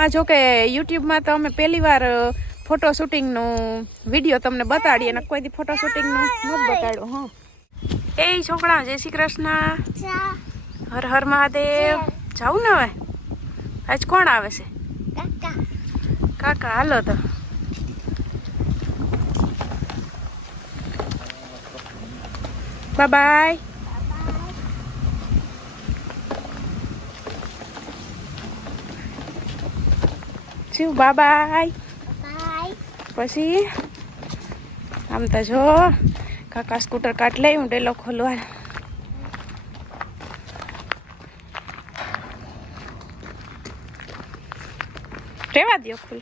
માં જો કે યુટ્યુબમાં તો અમે પહેલી વાર ફોટો શૂટિંગનું વીડિયો તમને બતાડીએ અને કોઈ દી ફોટો શૂટિંગનું નથી બતાડ્યો હા. એ છોકરા જય શ્રી કૃષ્ણ. હર હર મહાદેવ. જાવું ને હવે? આજ કોણ આવે છે? કાકા. હાલો તો. બાય બાય શિવ બાય પછી આમ તો જો કાકા સ્કૂટર કાટ લઈ હું ડેલો ખોલવા. રેવા દો ખુલ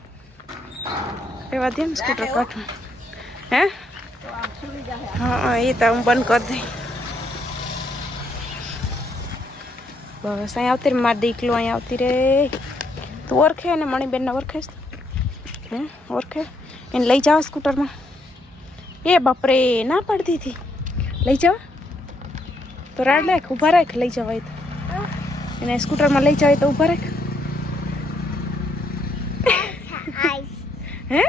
રેવા દે ને સ્કૂટર કાઢવું. હે? હા એ તો હું બંધ કરી દઈ. બસ અહીંયા આવતી રે મારી દીકલો અહીંયા આવતી રે તું ઓળખે અને મણીબેનને ઓળખે હે ઓળખે એને લઈ જાઓ સ્કૂટરમાં. એ બાપરે, ના પાડતી હતી. લઈ જાઓ. તો રાડ રાખ ઊભા રાખ, લઈ જવાય તો. એને સ્કૂટરમાં લઈ જવાય તો ઊભા રાખ. હે?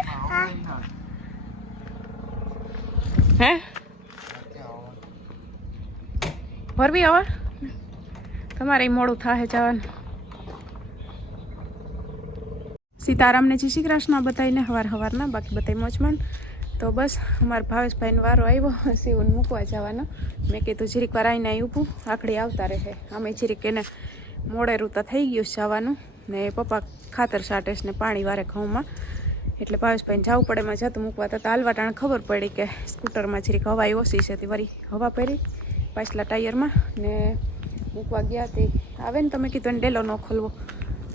હે? ભરવી હવે? તમારે મોડું થાય જવાનું. સીતારામને જય શ્રી કૃષ્ણ બતાવીને હવાર હવારના, બાકી બતાવી મોજમાન. તો બસ, અમારા ભાવેશભાઈનો વારો આવ્યો, શિવને મૂકવા જવાનો. મેં કીધું જરીક વાર આવીને અહીં ઊભું, આખડી આવતા રહે. અમે જીરીક એને મોડે રૂતા થઈ ગયું છે જવાનું. ને પપ્પા ખાતર સાટેશ ને પાણી વારે ઘઉંમાં. એટલે ભાવેશભાઈને જવું પડે, એમાં જતું મૂકવા. તો હાલવા ટાણે ખબર પડી કે સ્કૂટરમાં જરીક હવાઈ ઓછી છે વળી હવા પડી પાછલા ટાયરમાં. ને મૂકવા ગયા તે. આવે ને તમે કીધું ડેલો ન ખોલવો.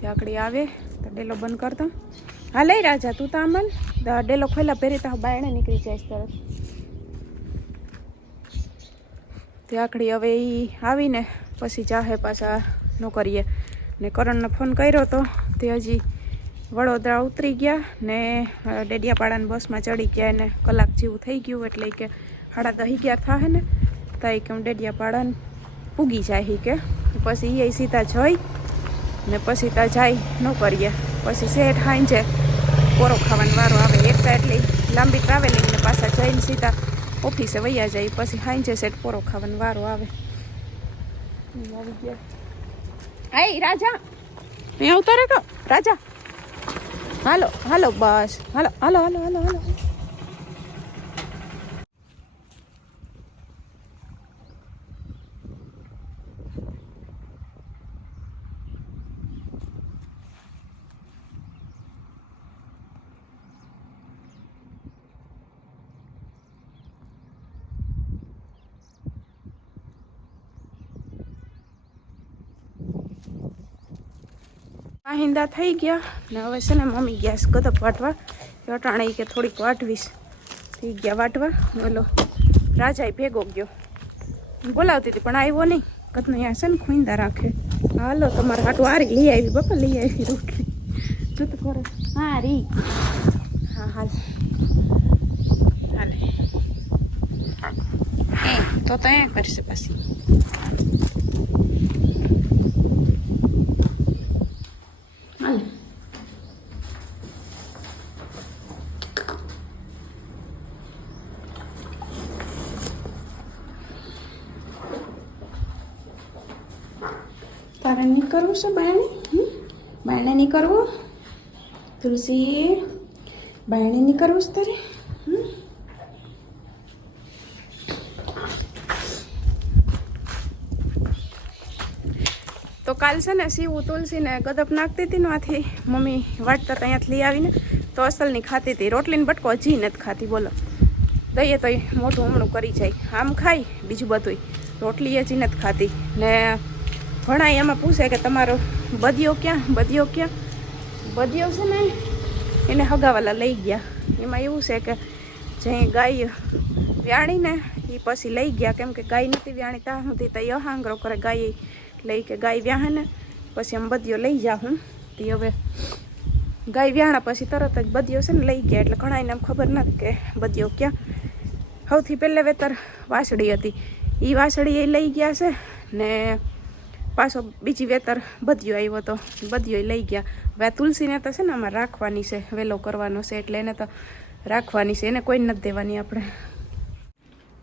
તે આકડી આવે. તો ડેલો બંધ કરતો હા, લઈ રાજા, તું તો અમલ ડેલો ખોલા પહેરી તો બાયણે નીકળી જાય તરત. તે આખડી હવે એ આવીને પછી જાહે પાછા નોકરીએ. ને કરણને ફોન કર્યો તો તે હજી વડોદરા ઉતરી ગયા ને ડેડિયાપાડાની બસમાં ચડી ગયા ને કલાક જેવું થઈ ગયું એટલે કે હાડા દહી ગયા થાય ને, તાઈ કે હું ડેડિયાપાડાને પૂગી જાય કે. પછી એ સીધા જઈ ને પછી ત્યાં જાય ન કરીએ. પછી શેઠ છે પોરો ખાવાનો વારો આવે એકતા એટલી લાંબી ટ્રાવેલિંગ ને પાછા જઈને સીધા ઓફિસે વૈયા જાય, પછી હાંજે શેઠ પોરો ખાવાનો વારો આવે. આવી ગયા. રાજા! અહીંયા ઉતારે તો. રાજા! હાલો હાલો બસ. હાલો હાલો હાલો હાલો હાલો. આહિંદા થઈ ગયા ને હવે છે ને મમ્મી ગેસ ગદપ વાટવા. એ અટાણે કે થોડીક વાટવીશ. થઈ ગયા વાટવા. બોલો રાજા ભેગો ગયો. બોલાવતી હતી પણ આવ્યો નહીં. કદનો અહીંયા છે ને ખુંદા રાખે. હાલો તમારે હાટું હારી લઈ આવી બાપા લઈ આવી રોટલી. જો તો કરો હા રી હા હાલ. હાલે. એ તો તો અહીંયા કરશે પાછી હાલે તારે નહીં કરવું છે બાયણે? બાયણે નહીં કરવું તુલસી બાયણે નહીં કરવું છે તારે? તો કાલ છે ને સીવું તુલસીને ગદપ નાખતી હતી આથી મમ્મી વાટતા અહીંયાથી લઈ આવીને તો અસલની ખાતી હતી. રોટલીને બટકો હજી નથી ખાતી, બોલો. દઈએ તો મોઢું હમણું કરી જાય. આમ ખાઈ બીજું બધું રોટલી હજી નથી ખાતી. ને ઘણા એમાં પૂછે કે તમારો બદિયો ક્યાં બદિયો ક્યાં? બદિયો છે ને, એને હગાવાલા લઈ ગયા. એમાં એવું છે કે જે ગાય વ્યાણીને એ પછી લઈ ગયા. કેમ કે ગાય નથી વ્યાણી ત્યાં સુધી તો એ કરે. ગાય લઈ કે ગાય વ્યાહે ને, પછી આમ બદિયો લઈ જા હું. તે હવે ગાય વ્યાણા પછી તરત જ બદિયો છે ને લઈ ગયા. એટલે ઘણા એને ખબર નથી કે બદિયો ક્યાં. સૌથી પહેલે વેતર વાસળી હતી. એ વાસળી એ લઈ ગયા છે ને પાછો બીજી વેતર બધ્યો આવ્યો તો બધ્યો લઈ ગયા. હવે આ તુલસીને તો છે ને અમારે રાખવાની છે વેલો કરવાનો છે એટલે એને તો રાખવાની છે એને કોઈ નથી દેવાની આપણે.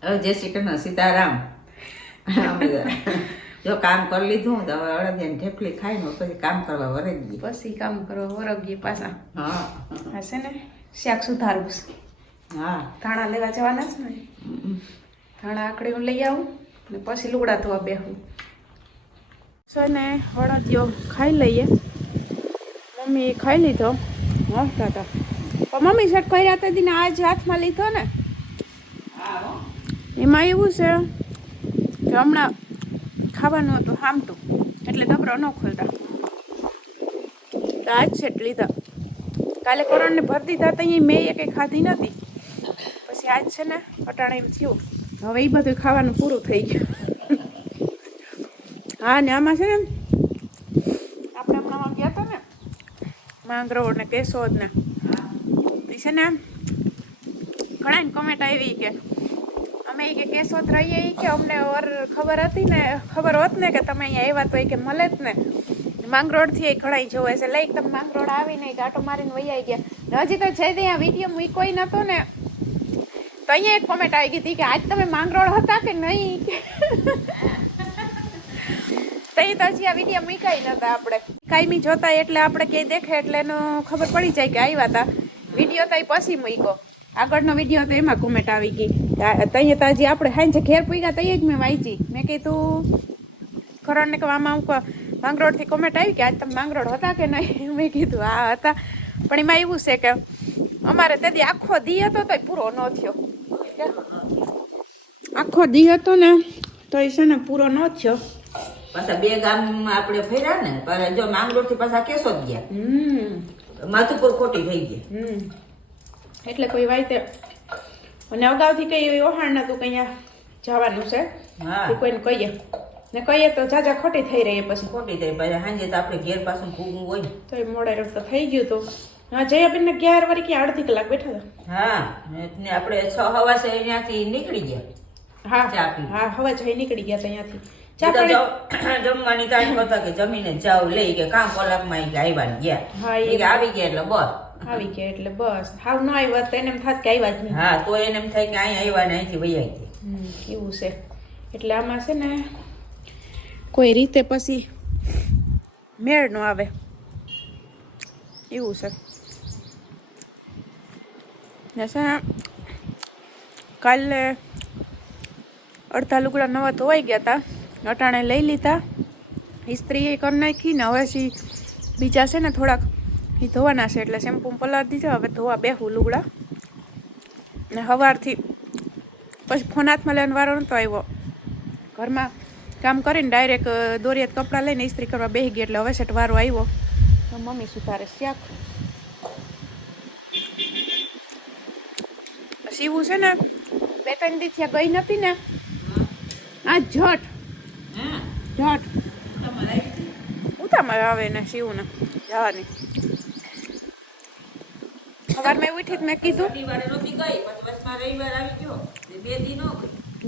હવે જય શ્રી કૃષ્ણ સીતારામ. જો કામ કરી લીધું તો હવે અડદિયાની ઠેપલી ખાઈને પછી કામ કરવા વરગી ગઈ પછી કામ કરવા વરગીએ પાછા. હા. હશે છે ને શાક સુધારવું છે. હા. ધાણા લેવા જવાના છે ને. ધાણા આકડી હું લઈ આવું ને પછી લુગડા ધોવા બેહું. છે ને વળતિયો ખાઈ લઈએ. મમ્મી ખાઈ લીધો. મસ્ત હતા. પણ મમ્મી શર્ટ કર્યા હતા ને આજ હાથમાં લીધો ને. એમાં એવું છે કે હમણાં ખાવાનું હતું હામટું, એટલે ડબરો ન ખોલતા. આજ શર્ટ લીધા. કાલે કોરોનાને ભરી દીધા તો અહીંયા મેં કંઈ ખાધી નથી પછી આજ છે ને, અટાણે એમ થયું. હવે એ બધું ખાવાનું પૂરું થઈ ગયું. હા ને આમાં છે ને આપણે હમણાં ગયા હતા ને? માંગરોળ ને કેશોદ ને. તે છે ને ઘણા કોમેન્ટ આવી કે અમે કે કેશોદ રહીએ કે અમને ઓર ખબર હતી ને ખબર હોત ને કે તમે અહીંયા આવ્યા તો એ કે મળે જ ને. માંગરોળથી ઘણા જોવે છે. લઈ તમે માંગરોળ આવીને એક આટો મારીને આવી ગયા. હજી તો છે ત્યાં વીડિયો મૂક્યો કોઈ નતો ને તો અહીંયા એક કોમેન્ટ આવી ગઈ હતી કે આજ તમે માંગરોળ હતા કે નહીં? તો તાજી આ વીડિયો મૂકાઈ નતા આપણે. કાયમી જોતા એટલે આપણે ક્યાંય દેખે એટલે એનો ખબર પડી જાય કે આવ્યા હતા વીડિયો તઈ પછી મૂક્યો. આગળનો વીડિયો તો એમાં કોમેન્ટ આવી ગઈ. તઈએ તો હજી આપણે હાઈ ઘેર પૂગ્યા તઈએ જ મેં વાંચી. મેં કીધું કરણને કે આમાં હું માંગરોળથી કોમેન્ટ આવી કે આજ તમે માંગરોળ હતા કે નહીં? મેં કીધું આ હતા. પણ એમાં એવું છે કે અમારે તેથી આખો દી હતો તો પૂરો ન થયો. આખો દી હતો ને તો એ છે ને પૂરો ન થયો. પાછા બે ગામમાં આપણે ફર્યા ને પણ જો માંગરોળથી પાછા કેશોદ ગયા. હમ. માથુપુર ખોટી થઈ ગઈ હમ. એટલે કોઈ વાયતે અને અગાઉથી કઈ ઓહાણ નતું કે અહીંયા જવાનું છે હા. કોઈને કહીએ. ને કહીએ તો જાજા ખોટી થઈ રહી પછી. ખોટી થઈ પછી સાંજે તો આપણે ઘેર પાછું પૂગવું હોય. તો એ મોડે રસ્તો થઈ ગયું તો હા જયાબેન ને અગિયાર વાગે કે અડધી કલાક બેઠા હતા? હા ને આપણે છ હવાસે અહીંયાથી નીકળી ગયા. હા. હા હવા જઈ નીકળી ગયા હતા અહીંયાથી જમવાની ટાઈમ હતા કે જમીને જાવ લઈ કે કામ કલાકમાં માં કે આવ્યા ગયા. હા, કે આવી ગયા એટલે બસ. આવી ગયા એટલે બસ. હાવ ન આવ્યા તો એને એમ થાત કે આવ્યા જ નહીં. હા તો એને એમ થાય કે અહીં આવ્યા ને અહીંથી વહી ગયા. એવું છે. એટલે આમાં છે ને કોઈ રીતે પછી મેળ ન આવે. એવું છે. ને છે કાલે અડધા લુગડા નવા ધોવાઈ ગયા હતા અટાણે લઈ લીધા. ઇસ્ત્રી કરી નાખી ને હવે સી બીજા છે ને થોડાક એ ધોવાના છે એટલે શેમ્પૂ પલાળી દીધા. હવે ધોવા બેહું લુગડા ને સવારથી પછી ફોન હાથમાં લઈને વારો નતો આવ્યો. ઘરમાં કામ કરીને ડાયરેક્ટ દોરિયાત કપડાં લઈને ઇસ્ત્રી કરવા બેસી ગઈ એટલે હવે સેટ વારો આવ્યો. તો મમ્મી સુધારે શાક. સીવું છે ને બે ત્રણ દી ગઈ નથી ને? આ જટ હા તમારે આવી ને શિવ ને જવાની સવારમાં ઉઠી મેં કીધું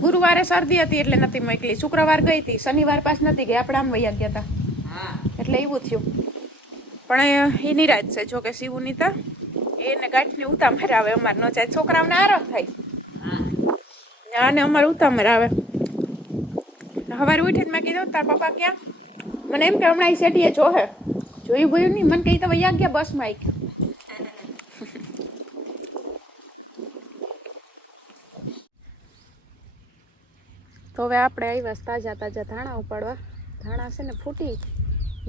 ગુરુવારે શરદી હતી એટલે નથી મોકલી. શુક્રવાર ગઈ હતી. શનિવાર પાસ નથી ગઈ. આપણે આમ વૈયા ગયા હતા એટલે એવું થયું. પણ એ નિરાજ છે. જો કે શિવું નીતા એને ગાંઠની ઉતામર આવે. અમારે ન જાય. છોકરાઓને આરામ થાય. અને અમારે ઉતામર આવે. સવારે ઉઠીને મેં કીધું, તાર પપ્પા ક્યાં? મને એમ કે, હમણાં એ સેટીએ જોહે. જોયું ભયું નહીં, મને કહી તો વૈયા ગયા બસમાં આવી તો હવે આપણે આવ્યા તાજા તાજા ધાણા ઉપાડવા. ધાણા છે ને ફૂટી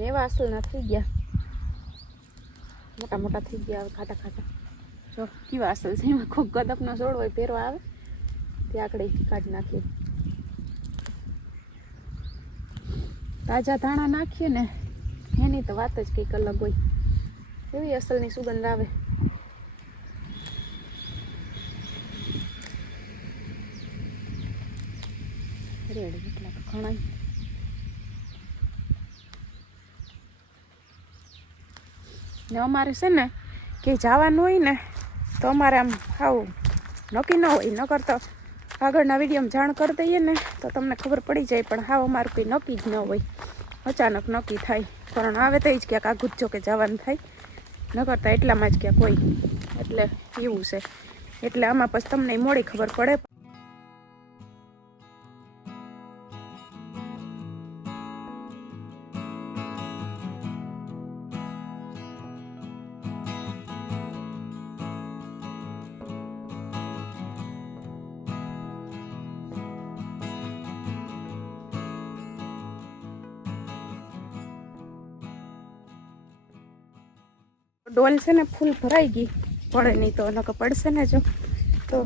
એવા અસલના થઈ ગયા. મોટા મોટા થઈ ગયા, હવે ખાટા ખાટા. જો કેવા અસલ છે, એમાં ખૂબ ગદપનો છોડ હોય, પહેરવા આવે. તે આગળ કાઢી નાખીએ. તાજા ધાણા નાખીએ ને, એની તો વાત જ કંઈક અલગ હોય. એવી અસલની સુગંધ આવે. તો ઘણા ને અમારે છે ને કે જવાનું હોય ને, તો અમારે આમ આવું નક્કી ન હોય. નકર તો આગળના વિડીયોમાં જાણ કરી દઈએ ને, તો તમને ખબર પડી જાય, પણ હા, અમારું કંઈ નક્કી જ ન હોય. અચાનક નક્કી થાય. કારણ આવે તો જ ક્યાંક આ ગુજ્જો કે જવાનું થાય. ન કરતા એટલામાં જ ક્યાં કોઈ એટલે એવું છે. એટલે આમાં પછી તમને મોડી ખબર પડે ડોલ છે ને, ફૂલ ભરાઈ ગઈ. પડે નહીં તો, નકર પડશે ને જો. તો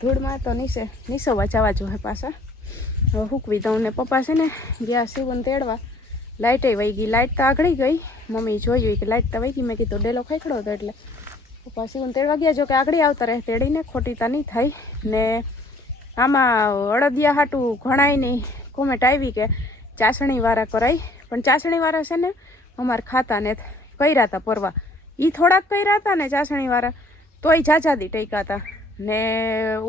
ધૂળમાં તો નીચે નીસવવા જવા જો હે પાછા. હવે હૂકવી દઉં ને પપ્પા છે ને, ગયા સીવન તેડવા. લાઇટે વહી ગઈ. લાઇટ તો આગળ ગઈ. મમ્મી જોયું કે લાઇટ તો વહી ગઈ. મેં કીધું ડેલો ખાઈકડો હતો એટલે. પપ્પા સીવન તેડવા ગયા. જો કે આગળ આવતા રહે. તેડીને ખોટી તા નહીં થાય. ને આમાં અડદિયા હાટું ઘણાય નહીં. કોમેન્ટ આવી કે ચાસણીવાળા કરાય. પણ ચાસણીવાળા છે ને, અમારે ખાતા ને કર્યા હતા પરવા. એ થોડાક કર્યા હતા ને ચાસણીવાળા, તોય જાજાદી ટેકા હતા. ને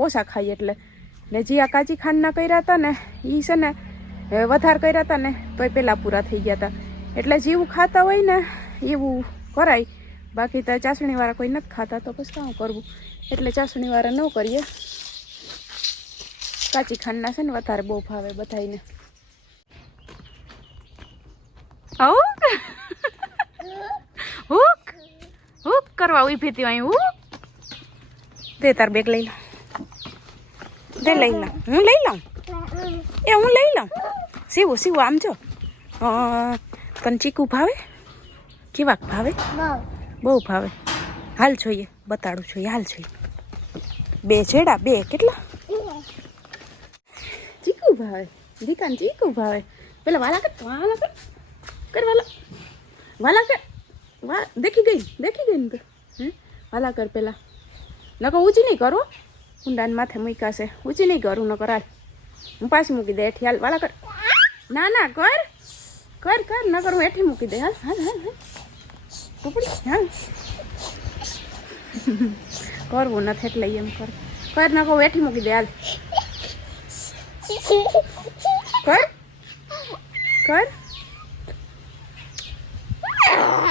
ઓછા ખાઈ એટલે. ને જે આ કાચી ખાંડના કર્યા હતા ને એ છે ને વધારે કર્યા હતા ને, તોય પહેલાં પૂરા થઈ ગયા હતા. એટલે જેવું ખાતા હોય ને, એવું કરાય. બાકી તો ચાસણીવાળા કોઈ નથી ખાતા, તો પછી કામ કરવું? એટલે ચાસણીવાળા ન કરીએ. કાચી ખાંડના છે ને, વધારે બહુ ભાવે બધાને આવું. હુક હુક કરવા ઊભી હતી અહીં હુક દે તાર બેગ લઈ લો. દે લઈ લઉં હું લઈ લઉં? એ હું લઈ લઉં? સીવું સીવું, આમ જો. તને ચીકુ ભાવે? કેવાક ભાવે? બહુ ભાવે. હાલ જોઈએ, બતાડું જોઈએ હાલ જોઈએ. બે છેડા બે, કેટલા? ચીકુ ભાવે. દીકાને ચીકુ ભાવે. પેલા વાલા કર વાલા કર કર વાલા. વાલા કર. વા, દેખી ગઈ દેખી ગઈ ને તો. હે? વાલા કર પેલા. નકો ઊંચી નહીં કરો ઊંડાને માથે મૂકાશે ઊંચી નહીં કરું ન કરાલ હું પાછી મૂકી દે હેઠી. હાલ, વાલા કર. ના ના, કર. કર કર ન કર હેઠી મૂકી દે. હાલ હાલ હાલ હાલ. હાલ. કરવું નથી એટલે એમ કર. કર ન કહું હેઠી મૂકી દે. હાલ. કર. કર.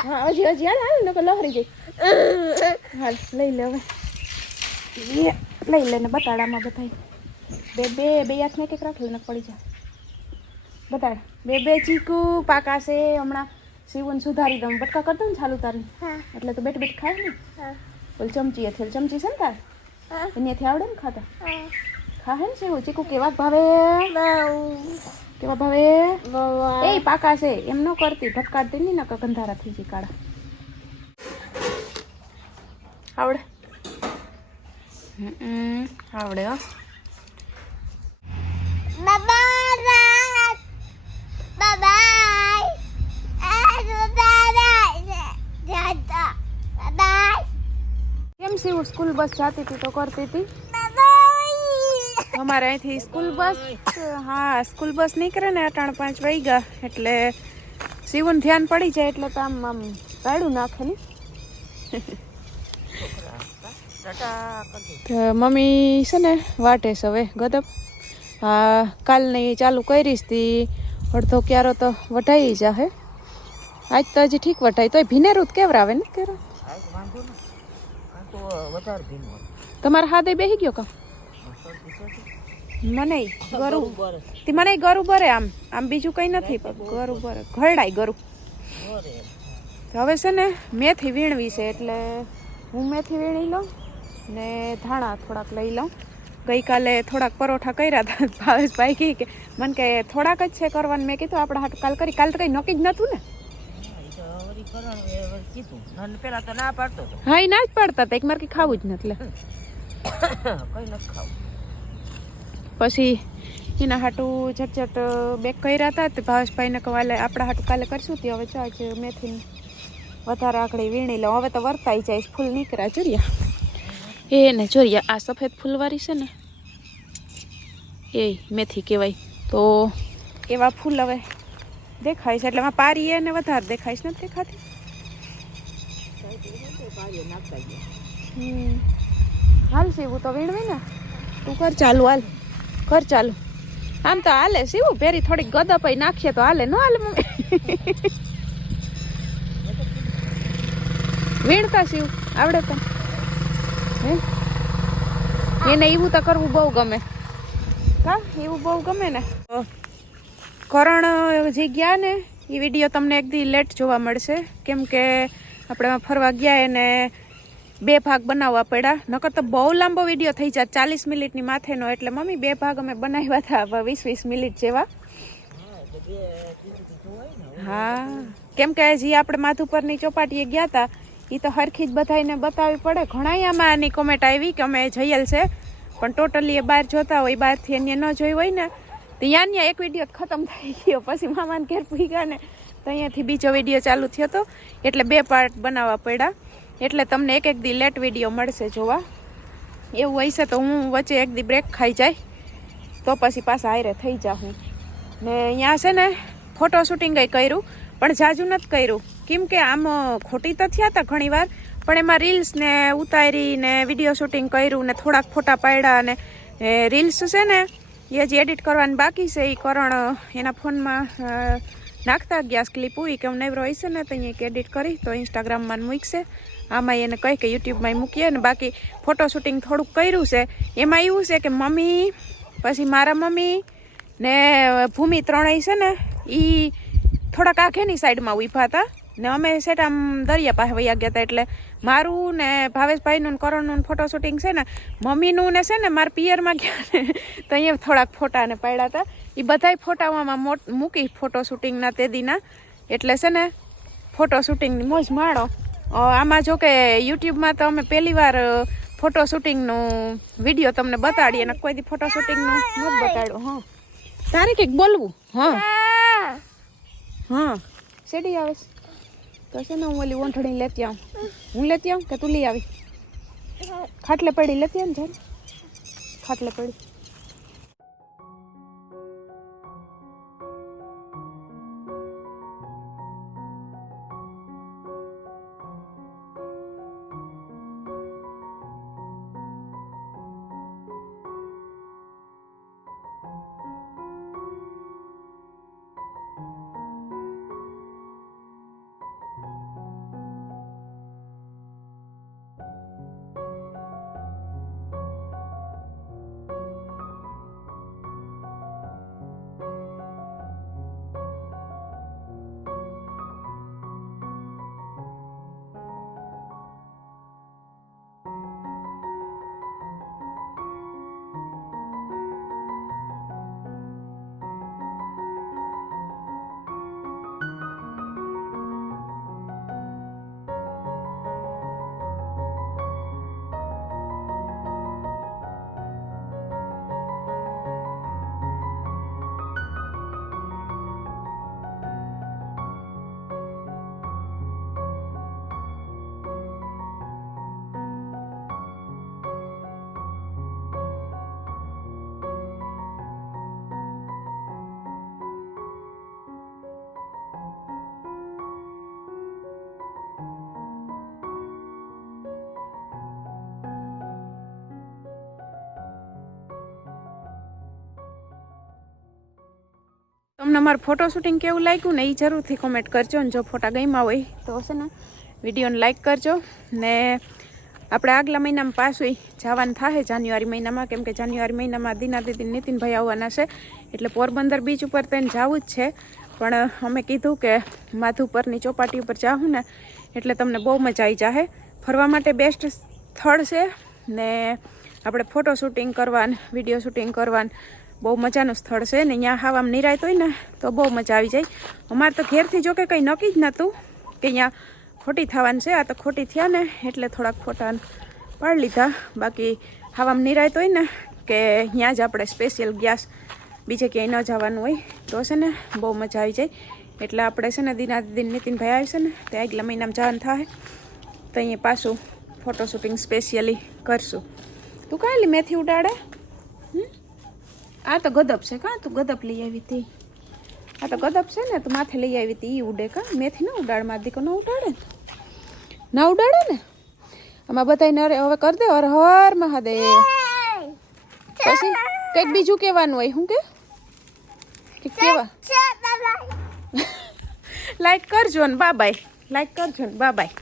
હા હજી હજી હાલ હાલ નકર લહરી જાય હાલ લઈ લે હવે. લઈ લે ને બટાડામાં બતાય બે બે બે હાથને એક એક રાખ લે પડી જાય. બતાડ. બે બે ચીકુ પાકા છે હમણાં. સીવન સુધારી દઉં. બટકા કરી દઉં ને ચાલુ તારી. એટલે તો બેટ બેટ ખાય ને. ઓલ ચમચી હતી ચમચી છે ને તાર? એનાથી આવડે ને ખાતા? ખાહે ને સેવું ચીકુ કેવા ભાવે? કેવા ભાવે એ પાકા છે એમ ન કરતી. ભટકાડતી નહીં નકર ગંધારા થઈ જાય કાળા. આવડે? આવડે હો. કેમ સીવું સ્કૂલ બસ જાતી હતી તો કરતી હતી? અમારે અહીંથી સ્કૂલ બસ હા સ્કૂલ બસ નીકળે ને ત્રણ પાંચ વાગ્યા એટલે શિવન ધ્યાન પડી જાય એટલે તો આમ આમ રાડું નાખે ને. મમ્મી છે ને વાટે છે હવે ગદપ હા કાલની ચાલુ કરીશ તી. અડધો ક્યારો તો વટાઈ જાહે. આજ તો હજી ઠીક વટાય તોય ભીનેરું જ કેવરાવે ને કેરો? તમારા હાથે બેસી ગયો કા? મને ગરુ. તે મને ગરુ બરે આમ આમ બીજું કઈ નથી પણ ગરુ બરે ઘરડાય ગરુ. હવે છે ને મેથી વીણવી છે એટલે હું મેથી વીણી લઉં ને ધાણા થોડાક લઈ લઉં. ગઈકાલે થોડાક પરોઠા કર્યા હતા. ભાવેશભાઈ કહે કે મને કે થોડાક જ છે કરવાનું. મેં કીધું આપણે હાટ કાલ કરી કાલ તો કંઈ નક્કી જ નહોતું ને. હા એ ના જ પાડતા હતા. એક મારે કંઈ ખાવું જ નથી એટલે. કઈ નથી ખાવું. પછી એના હાટું ઝટઝટ બેક કર્યા હતા તો ભાવેશભાઈને કવાલે આપણા હાટું કાલે કરશું તે, હવે ચાલ છે મેથી વધારે આકડી વીણી લઉં. હવે તો વર્તાઈ જાય ફૂલ નીકળ્યા ચોરિયા એ ને ચોરિયા આ સફેદ ફૂલવાળી છે ને, એ મેથી કહેવાય. તો એવા ફૂલ હવે દેખાય છે, એટલે એમાં પારી એને વધારે દેખાય છે, નથી દેખાતી? હાલ હાલ એવું તો વીણવી ને. તું કર, ચાલુ હાલ. કર ચાલુ. આમ તો હાલે શિવું પેરી થોડીક ગદપાઈ નાખીએ તો હાલે, ન હાલે મમ્મી. વીણતા શિવ આવડે તો. હે? એને એવું તો કરવું બહુ ગમે. કા? એવું બહુ ગમે ને? કરણ જે ગયા ને એ વીડિયો તમને એકદી લેટ જોવા મળશે. કેમ કે આપણે ફરવા ગયા એને બે ભાગ બનાવવા પડ્યા. નકર તો બહુ લાંબો વીડિયો થઈ જાય ચાલીસ મિનિટની માથેનો. એટલે મમ્મી, બે ભાગ અમે બનાવ્યા હતા વીસ વીસ મિનિટ જેવા. હા. કેમ કે જે આપણે માધુપરની ચોપાટીએ ગયા હતા એ તો હરખી જ બધાને બતાવવી પડે. ઘણા આમાં આની કોમેન્ટ આવી કે અમે જયેલ છે. પણ ટોટલી એ બહાર જોતા હોય, બહારથી અન્ય ન જોઈ હોય ને, તો ત્યાં એક વીડિયો ખતમ થઈ ગયો. પછી મામાને ઘેર પૂઈ ગયા ને, તો અહીંયાથી બીજો વીડિયો ચાલુ થયો હતો એટલે બે પાર્ટ બનાવવા પડ્યા. એટલે તમને એક એક દી લેટ વીડિયો મળશે, જોવા. એવું હશે તો હું વચ્ચે એક દી બ્રેક ખાઈ જાય, તો પછી પાછા હારે થઈ જાઉં ને અહીંયા છે ને ફોટો શૂટિંગ કર્યું, પણ જાજુ નથી કર્યું. કેમ કે આમ ખોટી તો થયા હતા ઘણીવાર, પણ એમાં રીલ્સ ને ઉતારી ને વીડિયો શૂટિંગ કર્યું ને થોડાક ફોટા પાડ્યા અને રીલ્સ છે ને, એ જે એડિટ કરવાની બાકી છે એ કરણ એના ફોનમાં નાખતા ગયા ક્લિપ હોય કે હું નવરો હશે ને તો અહીંયા એડિટ કરી, તો ઇન્સ્ટાગ્રામમાં મૂકશે. આમાં એને કહી કે યુટ્યુબમાં મૂકીએ ને બાકી ફોટો શૂટિંગ થોડુંક કર્યું છે. એમાં એવું છે કે મમ્મી, પછી મારા મમ્મી ને ભૂમિ ત્રણેય છે ને એ થોડાક આખેની સાઈડમાં ઊભા હતા ને અમે સેટ આમ દરિયા પાસે વૈયા ગયા હતા એટલે મારું ને ભાવેશભાઈનું ને કરણનું ફોટો શૂટિંગ છે ને મમ્મીનું ને છે ને મારા પિયરમાં ગયા ને, તો અહીંયા થોડાક ફોટા ને પાડ્યા હતા. એ બધાય ફોટાઓમાં મૂકી ફોટો શૂટિંગના તે દીના એટલે છે ને ફોટો શૂટિંગની મોજ માણો. આમાં જો કે યુટ્યુબમાં તો અમે પહેલી વાર ફોટો શૂટિંગનું વીડિયો તમને બતાડીએ અને કોઈ દી ફોટો શૂટિંગનું નથી બતાડ્યું હા. તારે કંઈક બોલવું? હા. હા. શેડી આવીશ? તો છે ને હું ઓલી ઓંઠણી લેતી આવું. હું લેતી આવું કે તું લઈ આવી? ખાટલે પડી લેતી આવ ને ખાટલે પડી. તમને અમારું ફોટો શૂટિંગ કેવું લાગ્યું ને એ જરૂરથી કોમેન્ટ કરજો ને જો ફોટા ગમ્યા હોય તો હશે ને વિડીયોને લાઇક કરજો. ને આપણે આગલા મહિનામાં પાછું જવાનું થાય જાન્યુઆરી મહિનામાં, કેમ કે જાન્યુઆરી મહિનામાં દિના દીદી નીતિનભાઈ આવવાના છે. એટલે પોરબંદર બીચ ઉપર તો જવું જ છે. પણ અમે કીધું કે માધુપરની ચોપાટી ઉપર જાઉં ને એટલે તમને બહુ મજા આવી જાહે. ફરવા માટે બેસ્ટ સ્થળ છે ને આપણે ફોટો શૂટિંગ કરવાનું વીડિયો શૂટિંગ કરવાનું બહુ મજાનું સ્થળ છે ને અહીંયા હાવામાં નિરાયત હોય ને, તો બહુ મજા આવી જાય. અમારે તો ઘેરથી જો કે કંઈ નક્કી જ નહોતું કે અહીંયા ખોટી થવાનું છે, આ તો ખોટી થયા ને, એટલે થોડાક ફોટા પાડી લીધા. બાકી હાવામાં નિરાયત હોય ને, કે અહીંયા જ આપણે સ્પેશિયલ ગેસ બીજે ક્યાંય ન જવાનું હોય, તો છે ને, બહુ મજા આવી જાય. એટલે આપણે છે ને દિના દિન નીતિનભાઈ આવશે ને ત્યાં આગલા મહિનામાં જવાનું થાય તો અહીંયા પાછું ફોટો શૂટિંગ સ્પેશિયલી કરશું. તું કાંઈ મેથી ઉડાડે? આ તો ગદપ છે કાં? તું ગદપ લઈ આવી હતી આ તો ગદપ છે ને તું માથે લઈ આવી હતી એ ઉડે કાં? મેથી ન ઉડાડ માર દીકો ન ઉડાડે ને? ના ઉડાડે ને? આમાં બધાને અરે હવે કરી દે હર હર મહાદેવ. પછી કંઈક બીજું કહેવાનું હોય શું કે? કેવા લાઈક કરજો ને બાબાય લાઈક કરજો ને બા બાય